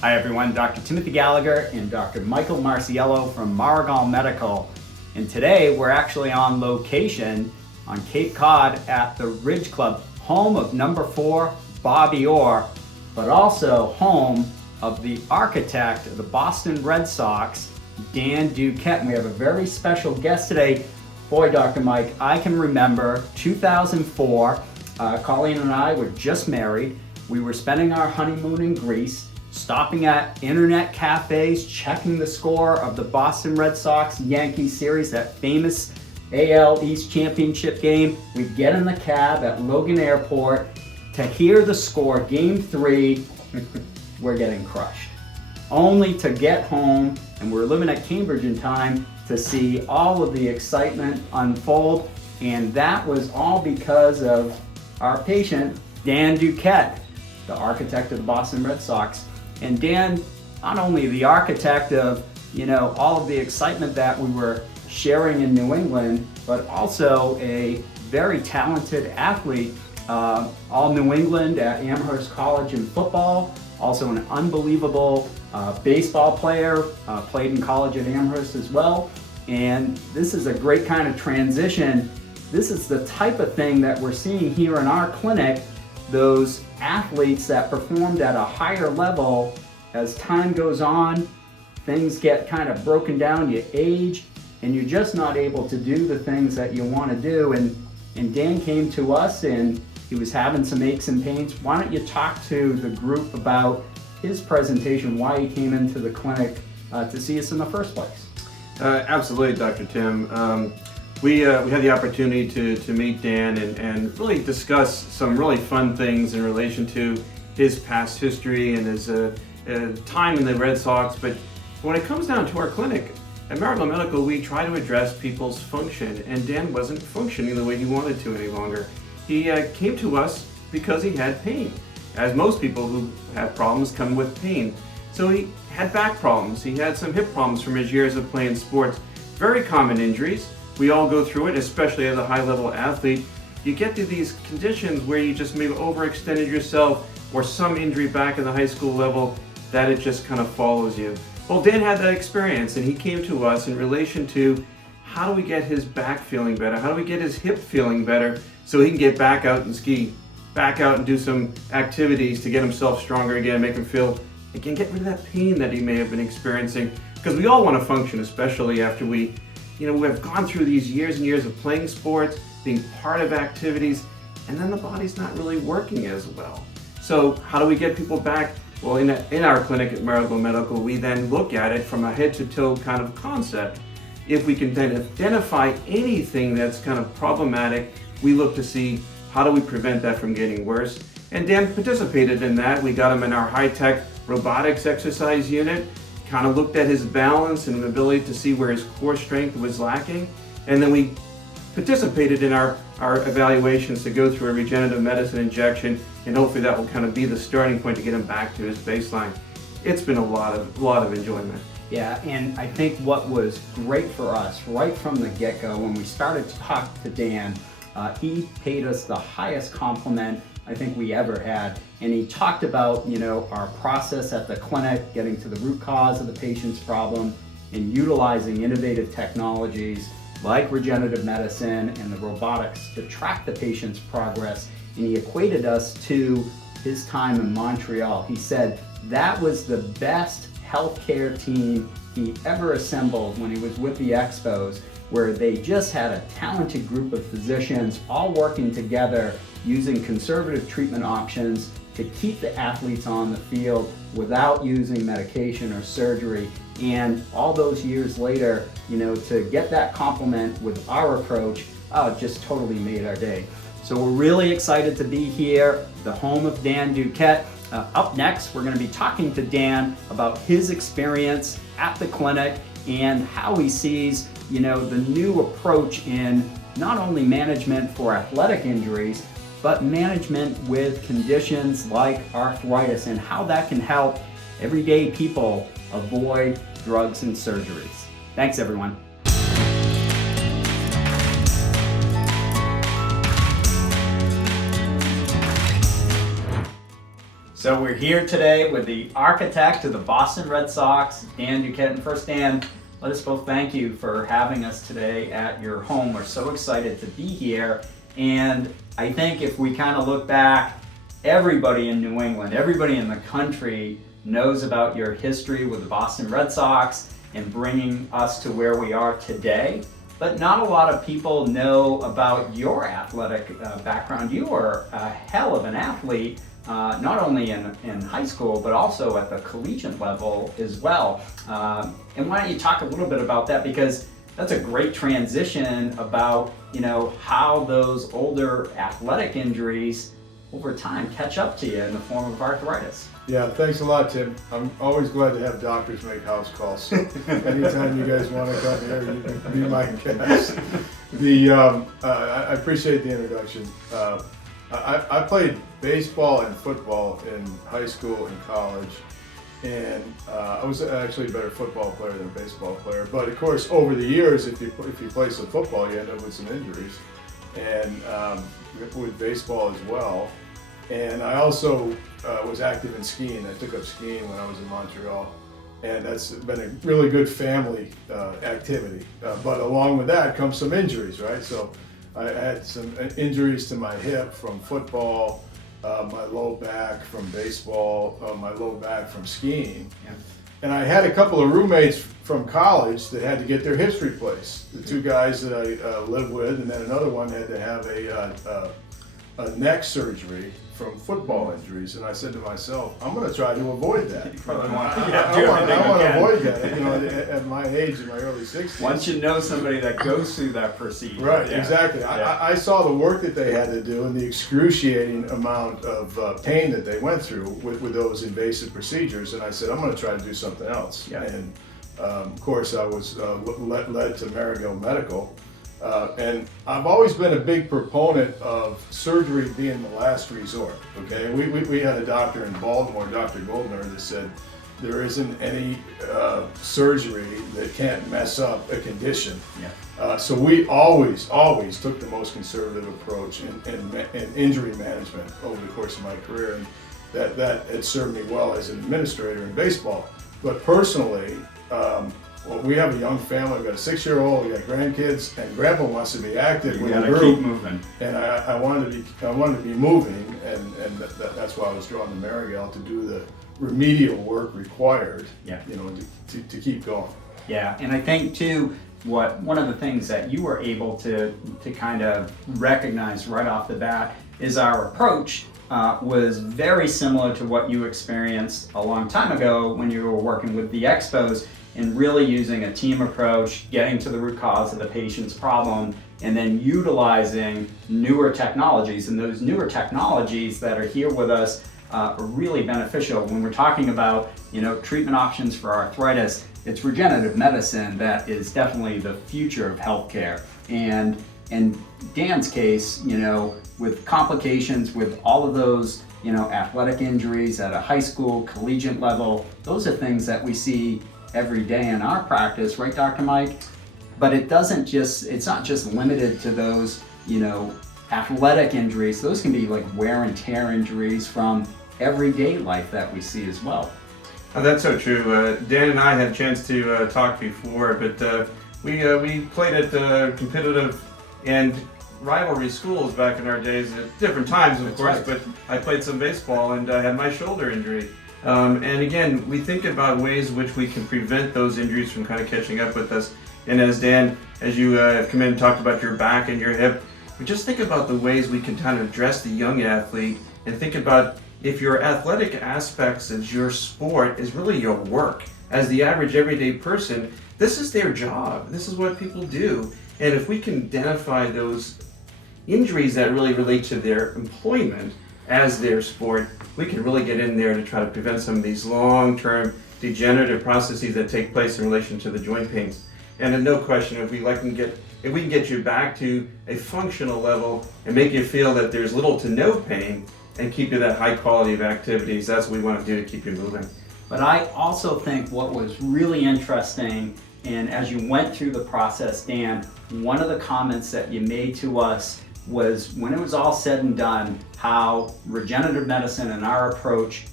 Hi everyone, Dr. Timothy Gallagher and Dr. Michael Marciello from Maragal Medical. And today we're actually on location on Cape Cod at the Ridge Club, home of number 4, Bobby Orr, but also home of the architect of the Boston Red Sox, Dan Duquette. And we have a very special guest today. Boy, Dr. Mike, I can remember 2004, Colleen and I were just married. We were spending our honeymoon in Greece, stopping at internet cafes, checking the score of the Boston Red Sox Yankees series, that famous AL East Championship game. We get in the cab at Logan Airport to hear the score, Game 3, we're getting crushed. Only to get home, and we're living at Cambridge in time, to see all of the excitement unfold. And that was all because of our patient, Dan Duquette, the architect of the Boston Red Sox. And Dan, not only the architect of, all of the excitement that we were sharing in New England, but also a very talented athlete, all New England at Amherst College in football, also an unbelievable baseball player, played in college at Amherst as well. And this is a great kind of transition. This is the type of thing that we're seeing here in our clinic, those athletes that performed at a higher level. As time goes on, things get kind of broken down, you age, and you're just not able to do the things that you want to do. And Dan came to us and he was having some aches and pains. Why don't you talk to the group about his presentation, why he came into the clinic to see us in the first place? Absolutely, Dr. Tim. We had the opportunity to meet Dan and really discuss some really fun things in relation to his past history and his time in the Red Sox. But when it comes down to our clinic, at Maragal Medical, we try to address people's function, and Dan wasn't functioning the way he wanted to any longer. He came to us because he had pain, as most people who have problems come with pain. So he had back problems, he had some hip problems from his years of playing sports, very common injuries. We all go through it, especially as a high-level athlete. You get to these conditions where you just maybe overextended yourself or some injury back in the high school level that it just kind of follows you. Well, Dan had that experience and he came to us in relation to how do we get his back feeling better? How do we get his hip feeling better so he can get back out and ski, back out and do some activities to get himself stronger again, make him feel, again, get rid of that pain that he may have been experiencing. Because we all want to function, especially after we have gone through these years and years of playing sports, being part of activities, and then the body's not really working as well. So how do we get people back? Well, in our clinic at Maragal Medical, we then look at it from a head-to-toe kind of concept. If we can then identify anything that's kind of problematic, we look to see how do we prevent that from getting worse. And Dan participated in that. We got him in our high-tech robotics exercise unit, kind of looked at his balance and ability to see where his core strength was lacking. And then we participated in our evaluations to go through a regenerative medicine injection, and hopefully that will kind of be the starting point to get him back to his baseline. It's been a lot of enjoyment. Yeah, and I think what was great for us right from the get-go when we started to talk to Dan, he paid us the highest compliment I think we ever had. And he talked about, our process at the clinic, getting to the root cause of the patient's problem and utilizing innovative technologies like regenerative medicine and the robotics to track the patient's progress. And he equated us to his time in Montreal. He said that was the best healthcare team he ever assembled when he was with the Expos, where they just had a talented group of physicians all working together using conservative treatment options to keep the athletes on the field without using medication or surgery. And all those years later, to get that compliment with our approach, it just totally made our day. So we're really excited to be here, the home of Dan Duquette. Up next, we're going to be talking to Dan about his experience at the clinic and how he sees, the new approach in not only management for athletic injuries, but management with conditions like arthritis and how that can help everyday people avoid drugs and surgeries. Thanks, everyone. So we're here today with the architect of the Boston Red Sox, Dan Duquette. And first, Dan, let us both thank you for having us today at your home. We're so excited to be here. And I think if we kind of look back, everybody in New England, everybody in the country knows about your history with the Boston Red Sox and bringing us to where we are today. But not a lot of people know about your athletic background. You were a hell of an athlete, not only in high school, but also at the collegiate level as well. And why don't you talk a little bit about that, because that's a great transition about, how those older athletic injuries over time catch up to you in the form of arthritis. Yeah, thanks a lot, Tim. I'm always glad to have doctors make house calls. So anytime you guys want to come here, you can be my guest. I appreciate the introduction. I played baseball and football in high school and college, and I was actually a better football player than a baseball player. But of course, over the years, if you play some football, you end up with some injuries, and with baseball as well. And I also was active in skiing. I took up skiing when I was in Montreal, and that's been a really good family activity. But along with that comes some injuries, right? So I had some injuries to my hip from football, my low back from baseball, my low back from skiing. Yeah. And I had a couple of roommates from college that had to get their hips replaced. The two guys that I lived with, and then another one had to have a neck surgery from football injuries, and I said to myself, I'm going to try to avoid that. You probably want to I want to avoid that. At my age, in my early 60s. Once you know somebody that goes through that procedure. Right, Yeah. exactly. Yeah. I saw the work that they had to do and the excruciating amount of pain that they went through with those invasive procedures, and I said, I'm going to try to do something else. Yeah. And of course, I was led to Maragal Medical. And I've always been a big proponent of surgery being the last resort, okay? We had a doctor in Baltimore, Dr. Goldner, that said there isn't any surgery that can't mess up a condition. Yeah. So we always took the most conservative approach in injury management over the course of my career, and that had served me well as an administrator in baseball. But personally, well, we have a young family. We've got a 6-year-old. We got grandkids, and Grandpa wants to be active You with the gotta group. keep moving. And I wanted to be moving, and that's why I was drawn to Maragal to do the remedial work required. Yeah. To keep going. Yeah, and I think too, one of the things that you were able to kind of recognize right off the bat is our approach was very similar to what you experienced a long time ago when you were working with the Expos, and really using a team approach, getting to the root cause of the patient's problem, and then utilizing newer technologies. And those newer technologies that are here with us are really beneficial. When we're talking about, treatment options for arthritis, it's regenerative medicine that is definitely the future of healthcare. And in Dan's case, with complications, with all of those, athletic injuries at a high school, collegiate level, those are things that we see every day in our practice, right, Dr. Mike? But it's not just limited to those, athletic injuries. Those can be like wear and tear injuries from everyday life that we see as well. Oh, that's so true. Dan and I had a chance to talk before, but we played at competitive and rivalry schools back in our days at different times, of course, right. But I played some baseball and I had my shoulder injury. And again, we think about ways in which we can prevent those injuries from kind of catching up with us. And as Dan, as you come in and talked about your back and your hip, we just think about the ways we can kind of address the young athlete and think about if your athletic aspects of your sport is really your work. As the average everyday person, this is their job. This is what people do. And if we can identify those injuries that really relate to their employment as their sport, we can really get in there to try to prevent some of these long-term degenerative processes that take place in relation to the joint pains. And no question, if we can get you back to a functional level and make you feel that there's little to no pain and keep you that high quality of activities, that's what we want to do to keep you moving. But I also think what was really interesting, and as you went through the process, Dan, one of the comments that you made to us was when it was all said and done, how regenerative medicine and our approach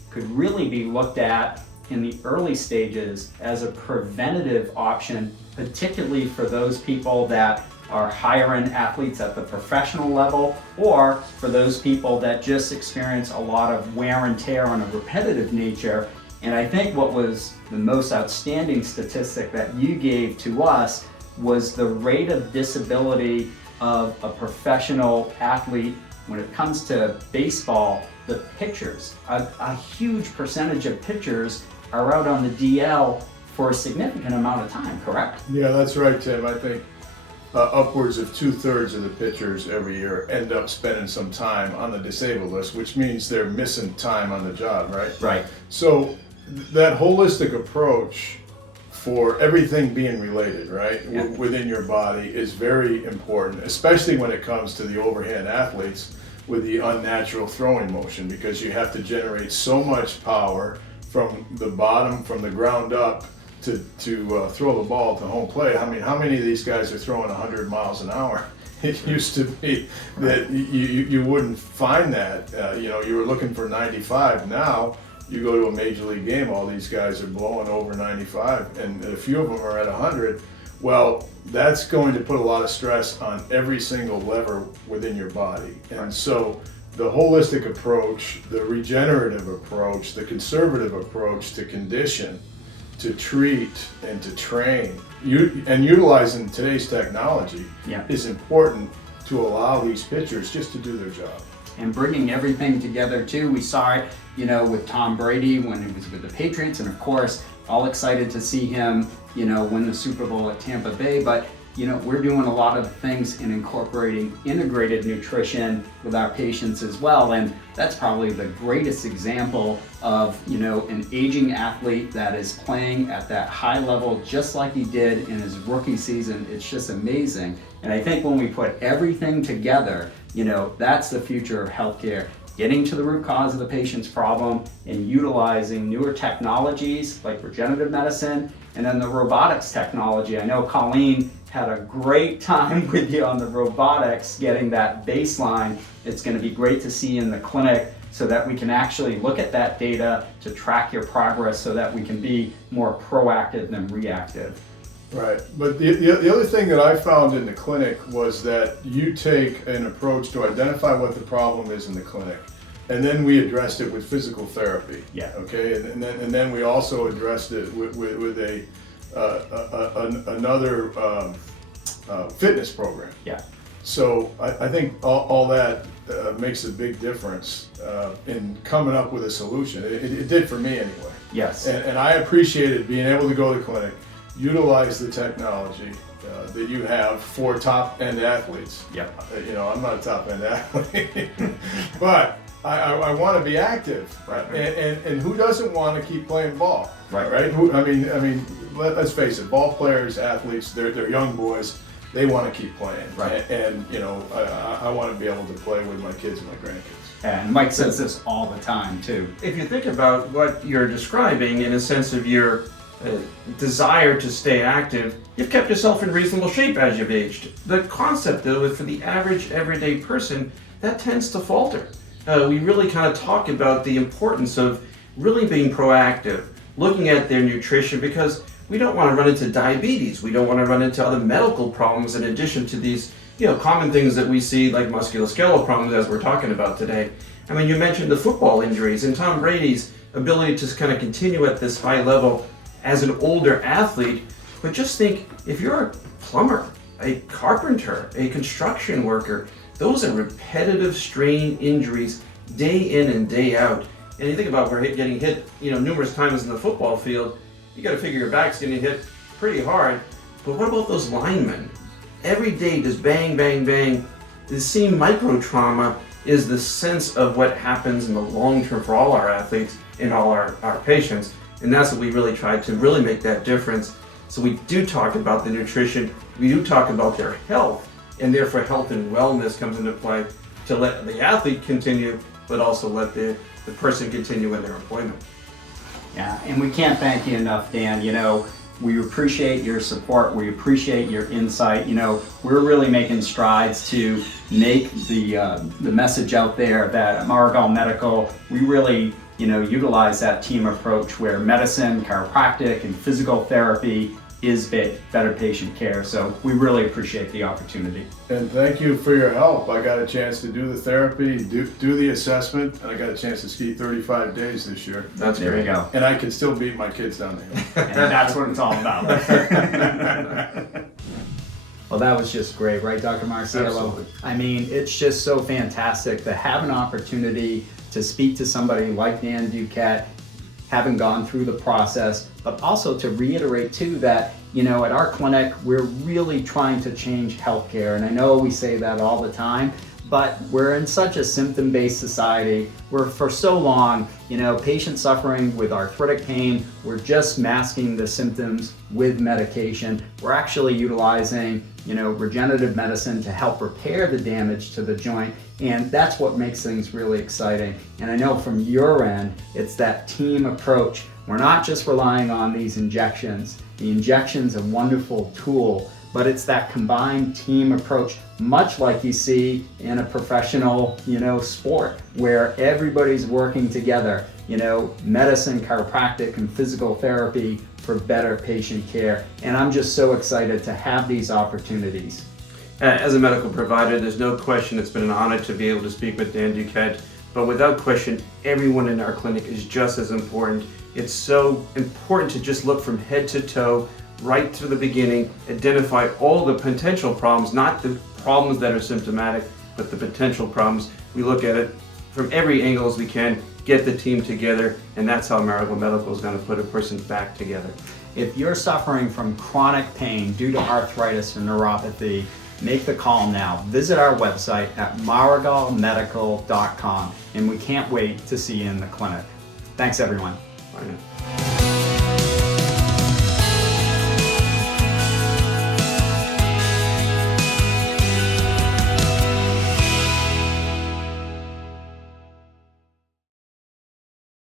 could really be looked at in the early stages as a preventative option, particularly for those people that are higher end athletes at the professional level, or for those people that just experience a lot of wear and tear on a repetitive nature. And I think what was the most outstanding statistic that you gave to us was the rate of disability of a professional athlete when it comes to baseball. The pitchers, a huge percentage of pitchers are out on the DL for a significant amount of time, correct? Yeah, that's right, Tim. I think upwards of 2/3 of the pitchers every year end up spending some time on the disabled list, which means they're missing time on the job, right? Right. So that holistic approach for everything being related, right, Yeah. within your body is very important, especially when it comes to the overhand athletes with the unnatural throwing motion, because you have to generate so much power from the bottom, from the ground up, to throw the ball to home plate. I mean, how many of these guys are throwing 100 miles an hour? It used to be that you wouldn't find that. You were looking for 95. Now you go to a major league game, all these guys are blowing over 95, and a few of them are at 100. Well, that's going to put a lot of stress on every single lever within your body. And so the holistic approach, the regenerative approach, the conservative approach to condition, to treat, and to train, and utilizing today's technology is important to allow these pitchers just to do their job. And bringing everything together too. We saw it, with Tom Brady when he was with the Patriots, and of course, all excited to see him, win the Super Bowl at Tampa Bay. But we're doing a lot of things in incorporating integrated nutrition with our patients as well. And that's probably the greatest example of, an aging athlete that is playing at that high level, just like he did in his rookie season. It's just amazing. And I think when we put everything together, that's the future of healthcare. Getting to the root cause of the patient's problem and utilizing newer technologies like regenerative medicine and then the robotics technology. I know Colleen had a great time with you on the robotics, getting that baseline. It's going to be great to see in the clinic so that we can actually look at that data to track your progress so that we can be more proactive than reactive. Right, but the other thing that I found in the clinic was that you take an approach to identify what the problem is in the clinic, and then we addressed it with physical therapy. Yeah. Okay, and then we also addressed it with another fitness program. Yeah. So I think all that makes a big difference in coming up with a solution. It did for me anyway. Yes. And I appreciated being able to go to the clinic, utilize the technology that you have for top-end athletes. Yeah. I'm not a top-end athlete, but I want to be active. Right. And who doesn't want to keep playing ball? Right. Right. I mean, let's face it. Ball players, athletes, they're young boys. They want to keep playing. Right. And I want to be able to play with my kids and my grandkids. And Mike says this all the time too. If you think about what you're describing in a sense of your desire to stay active, you've kept yourself in reasonable shape as you've aged. The concept, though, is for the average everyday person, that tends to falter. We really kind of talk about the importance of really being proactive, looking at their nutrition, because we don't want to run into diabetes. We don't want to run into other medical problems in addition to these, common things that we see like musculoskeletal problems as we're talking about today. I mean, you mentioned the football injuries and Tom Brady's ability to kind of continue at this high level as an older athlete, but just think, if you're a plumber, a carpenter, a construction worker, those are repetitive strain injuries day in and day out. And you think about we're getting hit, numerous times in the football field, you got to figure your back's getting hit pretty hard. But what about those linemen? Every day, just bang, bang, bang. The same micro trauma is the sense of what happens in the long term for all our athletes and all our patients. And that's what we really try to really make that difference. So we do talk about the nutrition, we do talk about their health, and therefore health and wellness comes into play to let the athlete continue, but also let the person continue in their employment. Yeah, and we can't thank you enough, Dan. We appreciate your support. We appreciate your insight. We're really making strides to make the message out there that at Maragal Medical, we really utilize that team approach where medicine, chiropractic, and physical therapy is better patient care. So we really appreciate the opportunity. And thank you for your help. I got a chance to do the therapy, do the assessment, and I got a chance to ski 35 days this year. That's There great. we go. And I can still beat my kids down the hill. And that's what it's all about. Well, that was just great, right, Dr. Marciello? Absolutely. I mean, it's just so fantastic to have an opportunity to speak to somebody like Dan Duquette, having gone through the process, but also to reiterate too that, at our clinic, we're really trying to change healthcare. And I know we say that all the time, but we're in such a symptom-based society where for so long, patients suffering with arthritic pain, we're just masking the symptoms with medication. We're actually utilizing, regenerative medicine to help repair the damage to the joint. And that's what makes things really exciting. And I know from your end, it's that team approach. We're not just relying on these injections. The injection's a wonderful tool, but it's that combined team approach, much like you see in a professional, sport, where everybody's working together, medicine, chiropractic, and physical therapy for better patient care. And I'm just so excited to have these opportunities. As a medical provider, there's no question it's been an honor to be able to speak with Dan Duquette, but without question, everyone in our clinic is just as important. It's so important to just look from head to toe, right to the beginning, identify all the potential problems, not the problems that are symptomatic, but the potential problems. We look at it from every angle as we can, get the team together, and that's how Maragal Medical is going to put a person back together. If you're suffering from chronic pain due to arthritis or neuropathy, make the call now. Visit our website at maragalmedical.com, and we can't wait to see you in the clinic. Thanks, everyone. Bye now.